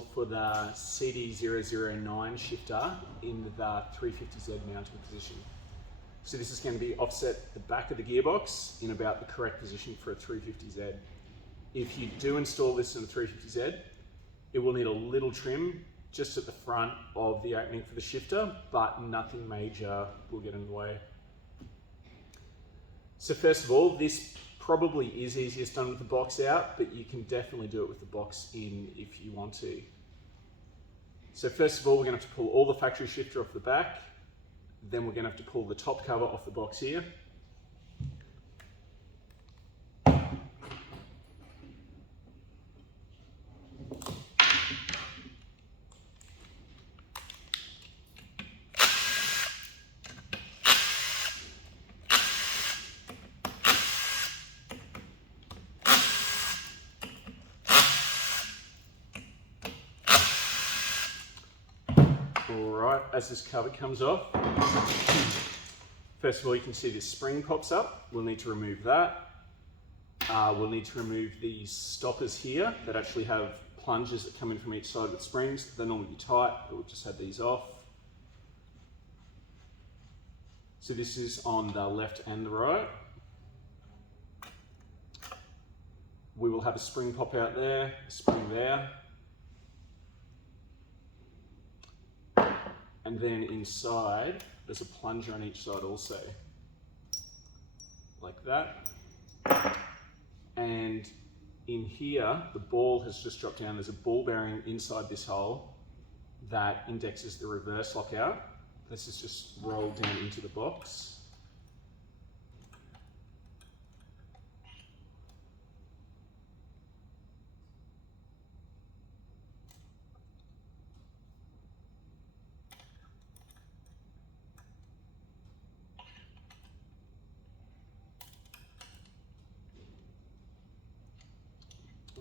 install for the Cd009 shifter in the 350Z mounting position. So this is going to be offset the back of the gearbox in about the correct position for a 350Z. If you do install this in a 350Z, it will need a little trim just at the front of the opening for the shifter, but nothing major will get in the way. So first of all, this probably is easiest done with the box out, but you can definitely do it with the box in if you want to. So first of all, we're going to have to pull all the factory shifter off the back. Then we're going to have to pull the top cover off the box here. Alright, as this cover comes off, first of all you can see this spring pops up. We'll need to remove that. We'll need to remove these stoppers here that actually have plunges that come in from each side with springs. They're normally tight, but we'll just have these off. So this is on the left and the right. We will have a spring pop out there, a spring there. And then inside, there's a plunger on each side also, like that. And in here, the ball has just dropped down. There's a ball bearing inside this hole that indexes the reverse lockout. This is just rolled down into the box.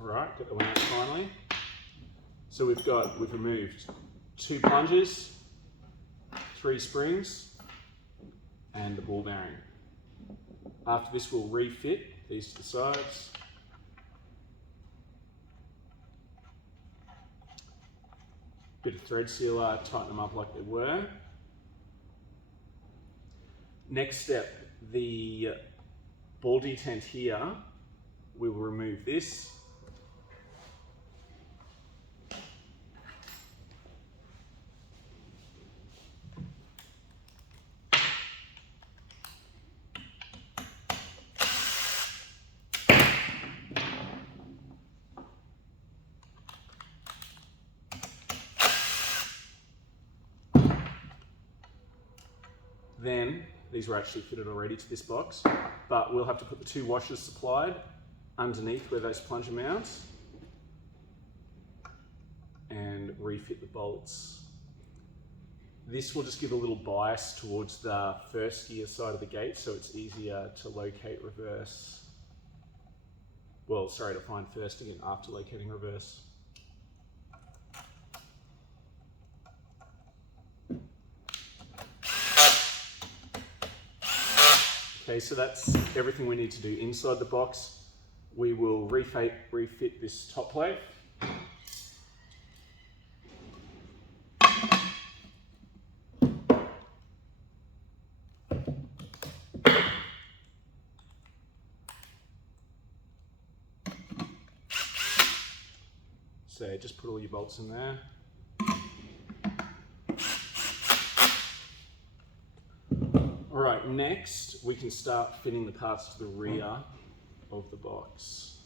Alright, get the one out finally. So we've removed 2 plungers, 3 springs, and the ball bearing. After this, we'll refit these to the sides. Bit of thread sealer, tighten them up like they were. Next step, the ball detent here, we will remove this. Then, these were actually fitted already to this box, but we'll have to put the 2 washers supplied underneath where those plunger mounts and refit the bolts. This will just give a little bias towards the first gear side of the gate, so it's easier to locate reverse. Well, sorry, to find first again after locating reverse. Okay, so that's everything we need to do inside the box. We will refit this top plate. So just put all your bolts in there. Alright, next we can start fitting the parts to the rear of the box.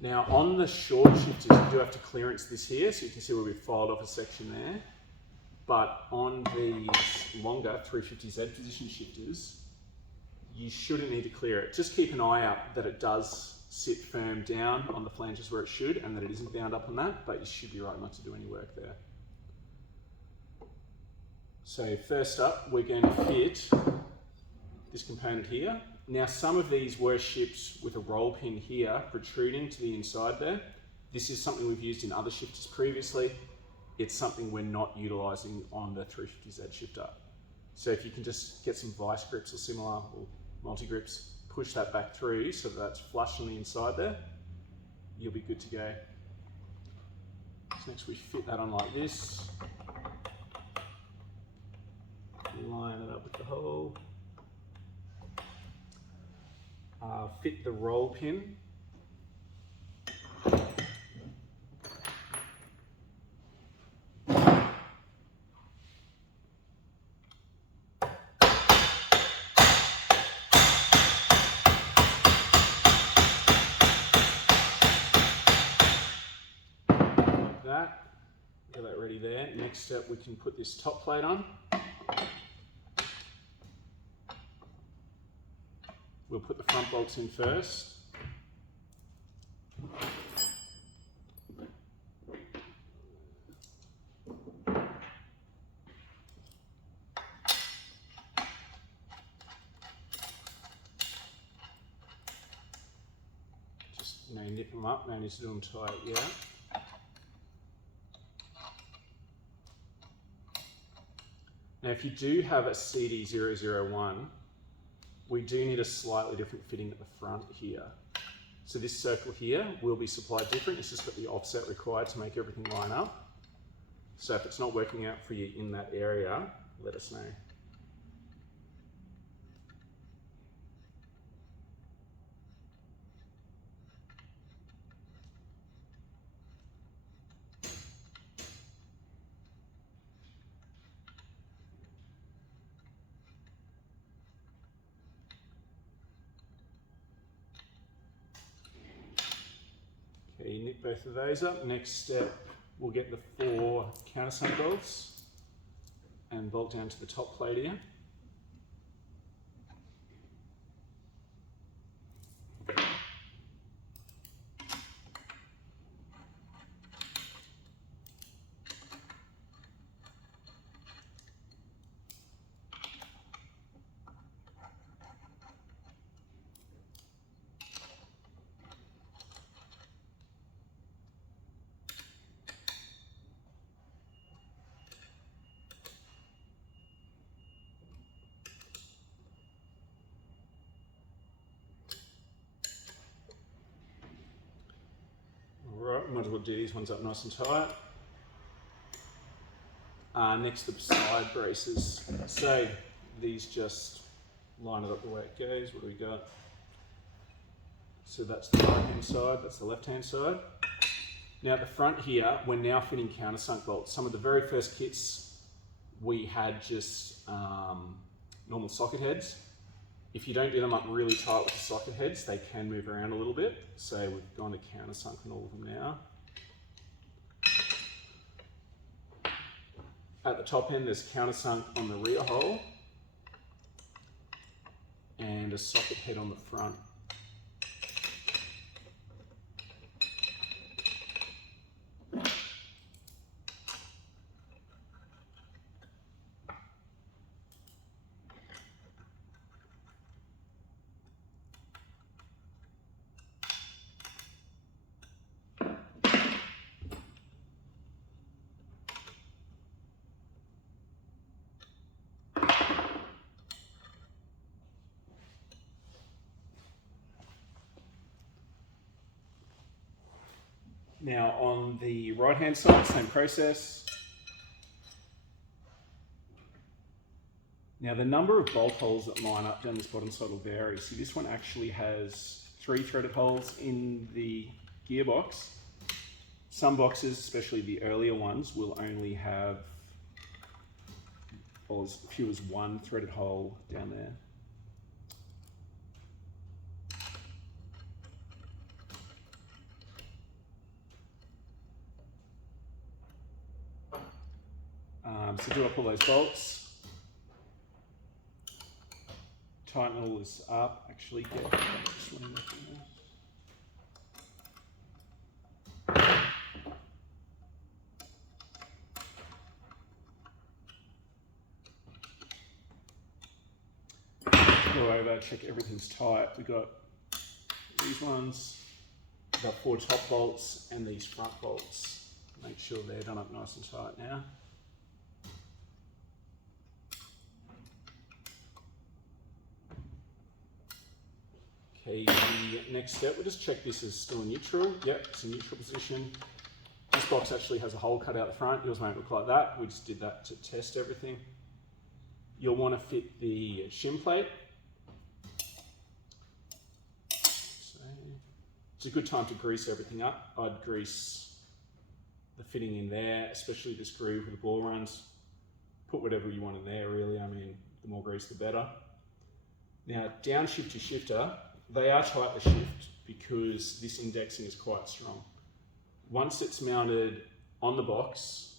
Now on the short shifters you do have to clearance this here, so you can see where we've filed off a section there. But on these longer 350Z position shifters, you shouldn't need to clear it. Just keep an eye out that it does sit firm down on the flanges where it should and that it isn't bound up on that, but you should be right not to do any work there. So first up, we're going to fit this component here. Now some of these were shipped with a roll pin here protruding to the inside there. This is something we've used in other shifters previously. It's something we're not utilising on the 350Z shifter. So if you can just get some vice grips or similar, or multi-grips, push that back through so that's flush on the inside there, you'll be good to go. So next we fit that on like this. Line it up with the hole. Fit the roll pin. That, get that ready there. Next step, we can put this top plate on. We'll put the front bolts in first. Just, nip them up, no need to do them tight, yeah. Now, if you do have a Cd009, we do need a slightly different fitting at the front here. So this circle here will be supplied different. It's just got the offset required to make everything line up. So if it's not working out for you in that area, let us know. Okay, you knit both of those up. Next step, we'll get the 4 countersunk bolts and bolt down to the top plate here. Alright, might as well do these ones up nice and tight. Next, the side braces. So these just line it up the way it goes. What do we got? So that's the right hand side, that's the left hand side. Now at the front here, we're now fitting countersunk bolts. Some of the very first kits we had just normal socket heads. If you don't do them up really tight with the socket heads, they can move around a little bit. So we've gone to countersunk on all of them now. At the top end, there's countersunk on the rear hole and a socket head on the front. Now on the right hand side, same process. Now the number of bolt holes that line up down this bottom side will vary. So this one actually has 3 threaded holes in the gearbox. Some boxes, especially the earlier ones, will only have as few as 1 threaded hole down there. So do up all those bolts, tighten all this up, actually get this one in there. Go over, check everything's tight. We've got these ones, we've got 4 top bolts and these front bolts. Make sure they're done up nice and tight now. Okay, the next step, we'll just check this is still neutral. Yep, it's a neutral position. This box actually has a hole cut out the front. Yours won't look like that. We just did that to test everything. You'll want to fit the shim plate. So, it's a good time to grease everything up. I'd grease the fitting in there, especially this groove where the ball runs. Put whatever you want in there, really. I mean, the more grease, the better. Now, downshift to shifter, they are tight to shift because this indexing is quite strong. Once it's mounted on the box,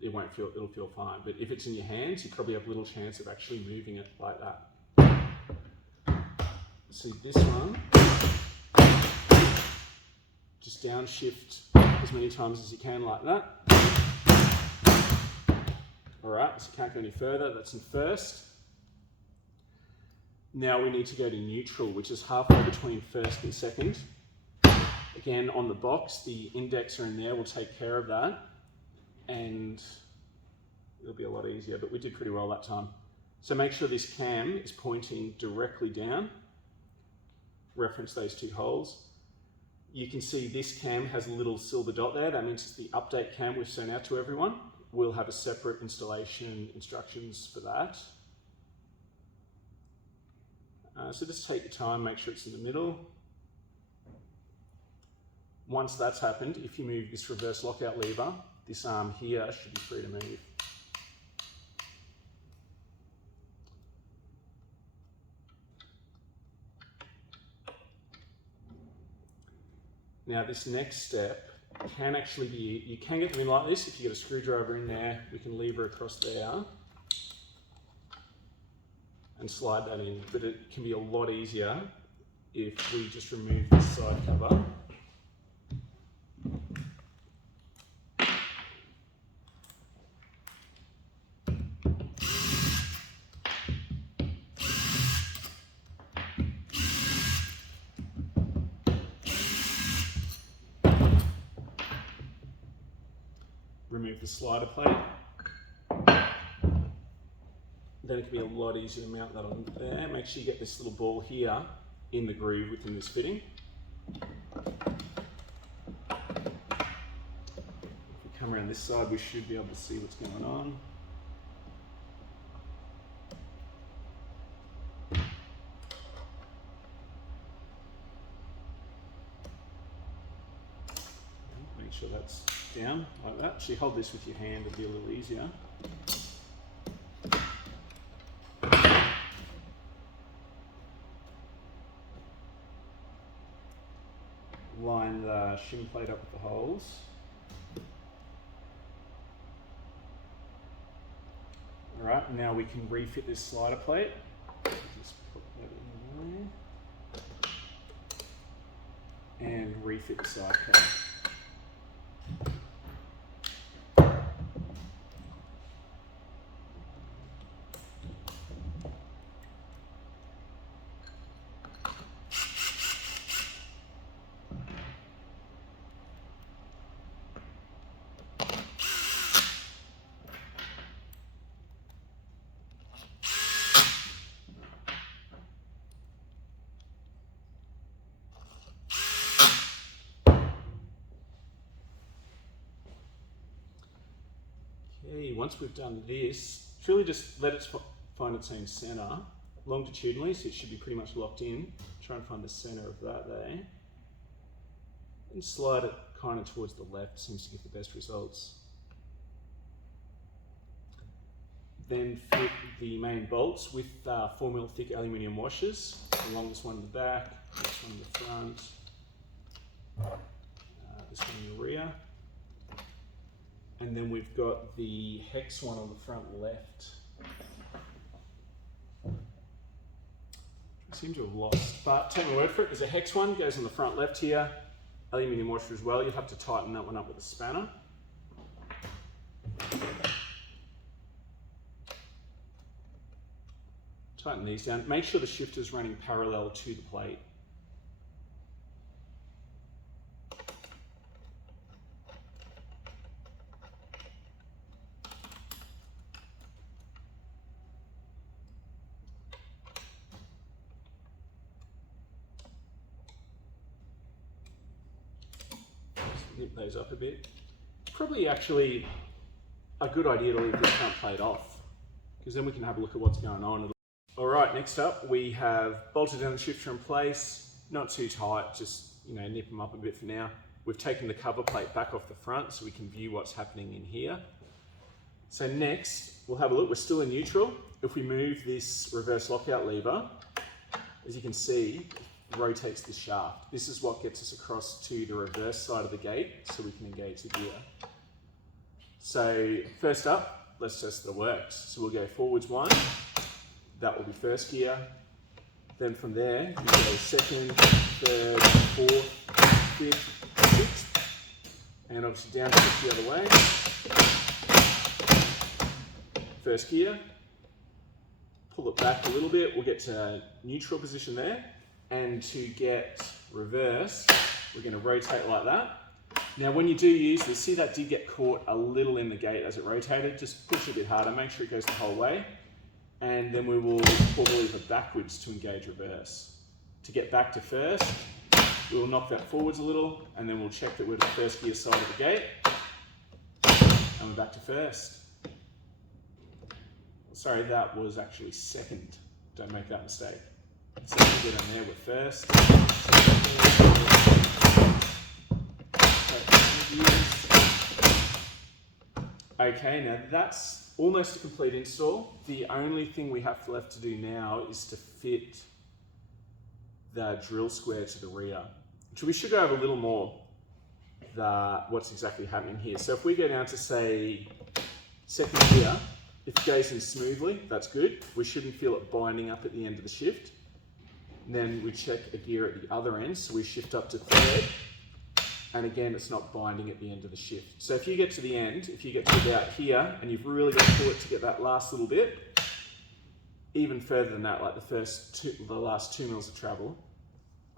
it'll feel fine. But if it's in your hands, you probably have little chance of actually moving it like that. See this one, just downshift as many times as you can like that. All right, so you can't go any further. That's in first. Now we need to go to neutral, which is halfway between first and second. Again, on the box, the indexer in there will take care of that, and it'll be a lot easier, but we did pretty well that time. So make sure this cam is pointing directly down. Reference those two holes. You can see this cam has a little silver dot there. That means it's the update cam we've sent out to everyone. We'll have a separate installation instructions for that. So just take your time, make sure it's in the middle. Once that's happened, if you move this reverse lockout lever, this arm here should be free to move. Now this next step can actually be, you can get them in like this. If you get a screwdriver in there, we can lever across there and slide that in, but it can be a lot easier if we just remove this side cover. Remove the slider plate. Then it can be a lot easier to mount that on there. Make sure you get this little ball here in the groove within this fitting. If we come around this side, we should be able to see what's going on. Make sure that's down like that. Actually hold this with your hand, it'll be a little easier. Line the shim plate up with the holes. All right, now we can refit this slider plate. Just put that in there. And refit the side cap. Okay, once we've done this, it's really just let it find its own center longitudinally, so it should be pretty much locked in. Try and find the center of that there. And slide it kind of towards the left, seems to give the best results. Then fit the main bolts with 4mm thick aluminium washers, along this one in the back, this one in the front, this one in the rear. And then we've got the hex one on the front left. I seem to have lost, but take my word for it, there's a hex one, goes on the front left here, aluminium washer as well. You'll have to tighten that one up with a spanner. Tighten these down. Make sure the shifter's running parallel to the plate. nip those up a bit. Probably actually a good idea to leave this front plate off, because then we can have a look at what's going on. All right, next up we have bolted down the shifter in place, not too tight, just nip them up a bit for now. We've taken the cover plate back off the front so we can view what's happening in here. So next, we'll have a look. We're still in neutral. If we move this reverse lockout lever, as you can see, it rotates this shaft. This is what gets us across to the reverse side of the gate so we can engage the gear. So first up, let's test that it works. So we'll go forwards 1, that will be first gear. Then from there, you go second, third, fourth, fifth, sixth, and obviously down the other way. First gear, pull it back a little bit, we'll get to neutral position there, and to get reverse, we're going to rotate like that. Now when you do use this, see that did get caught a little in the gate as it rotated, just push it a bit harder, make sure it goes the whole way, and then we will pull the lever backwards to engage reverse. To get back to first, we will knock that forwards a little, and then we'll check that we're at the first gear side of the gate, and we're back to first. Sorry, that was actually second. Don't make that mistake. Second gear down there, we're first. Okay, now that's almost a complete install. The only thing we have left to do now is to fit the drill square to the rear. So we should go over a little more what's exactly happening here. So if we go down to say second gear, if it goes in smoothly, that's good. We shouldn't feel it binding up at the end of the shift. And then we check a gear at the other end, so we shift up to third, and again, it's not binding at the end of the shift. So if you get to the end, if you get to about here, and you've really got to pull it to get that last little bit, even further than that, like the last 2 mils of travel,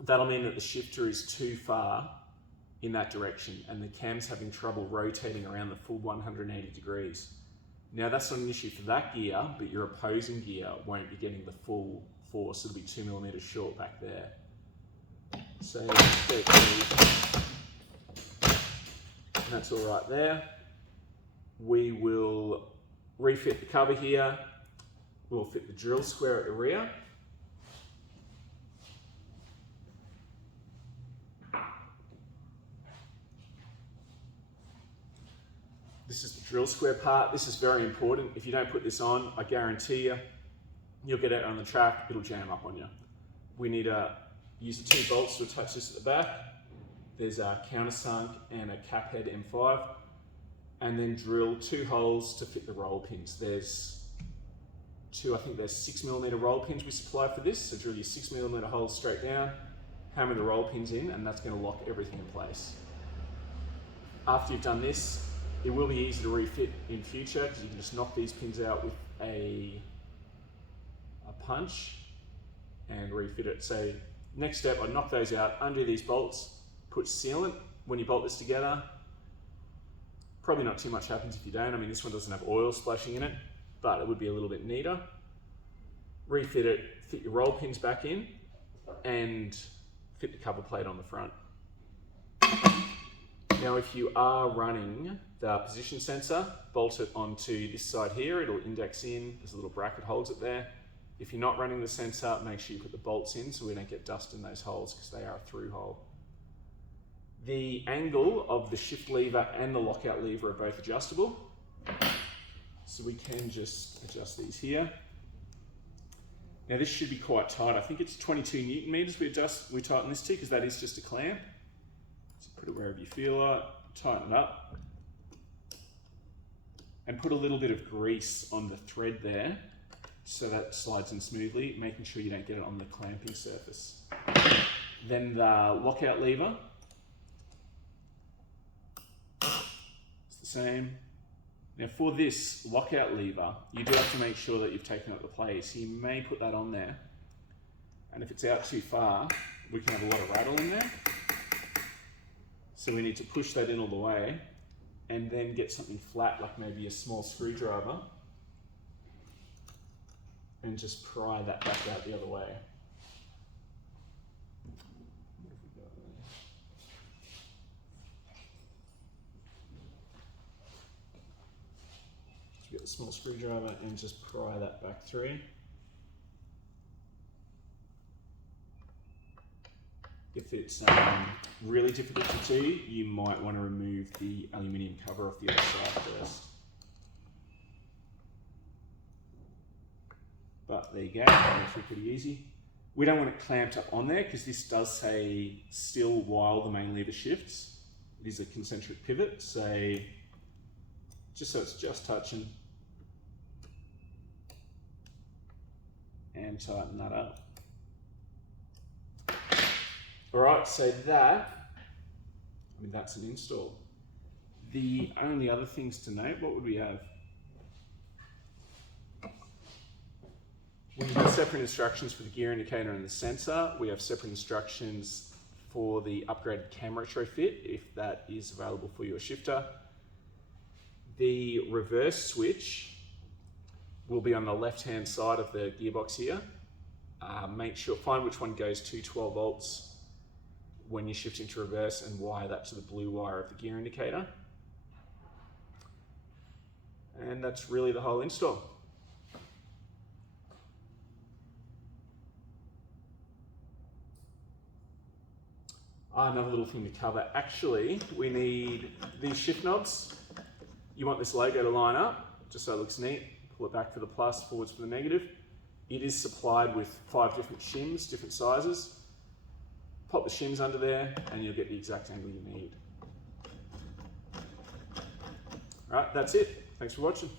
that'll mean that the shifter is too far in that direction, and the cam's having trouble rotating around the full 180 degrees. Now that's not an issue for that gear, but your opposing gear won't be getting the full force. It'll be 2 millimeters short back there. So and that's all right there. We will refit the cover here. We'll fit the drill square at the rear. This is the drill square part. This is very important. If you don't put this on, I guarantee you'll get out on the track, it'll jam up on you. We need to use the 2 bolts to attach this at the back. There's a countersunk and a cap head M5, and then drill 2 holes to fit the roll pins. There's 2, I think there's 6 millimeter roll pins we supply for this, so drill your 6 millimeter holes straight down, hammer the roll pins in, and that's going to lock everything in place. After you've done this, it will be easy to refit in future because you can just knock these pins out with a punch and refit it. So next step, I'd knock those out, undo these bolts, put sealant. When you bolt this together, probably not too much happens if you don't. I mean, this one doesn't have oil splashing in it, but it would be a little bit neater. Refit it, fit your roll pins back in, and fit the cover plate on the front. Now, if you are running the position sensor, bolt it onto this side here. It'll index in. There's a little bracket holds it there. If you're not running the sensor, make sure you put the bolts in so we don't get dust in those holes because they are a through hole. The angle of the shift lever and the lockout lever are both adjustable. So we can just adjust these here. Now this should be quite tight. I think it's 22 Newton meters we tighten this to because that is just a clamp. So put it wherever you feel like, tighten it up. And put a little bit of grease on the thread there so that slides in smoothly, making sure you don't get it on the clamping surface. Then the lockout lever, it's the same. Now for this lockout lever, you do have to make sure that you've taken out the place. You may put that on there, and if it's out too far, we can have a lot of rattle in there. So we need to push that in all the way, and then get something flat, like maybe a small screwdriver, and just pry that back out the other way. a small screwdriver and just pry that back through. If it's really difficult to do, you might want to remove the aluminium cover off the other side first. But there you go, actually pretty easy. We don't want it clamped up on there because this does say still while the main lever shifts. It is a concentric pivot, so just so it's just touching. And tighten that up. All right, so that's an install. The only other things to note, what would we have? We have separate instructions for the gear indicator and the sensor. We have separate instructions for the upgraded cam retrofit, if that is available for your shifter. The reverse switch will be on the left-hand side of the gearbox here. Find which one goes to 12 volts when you shift into reverse and wire that to the blue wire of the gear indicator. And that's really the whole install. Another little thing to cover, actually, we need these shift knobs. You want this logo to line up, just so it looks neat. Pull it back for the plus, forwards for the negative. It is supplied with 5 different shims, different sizes. Pop the shims under there and you'll get the exact angle you need. All right, that's it. Thanks for watching.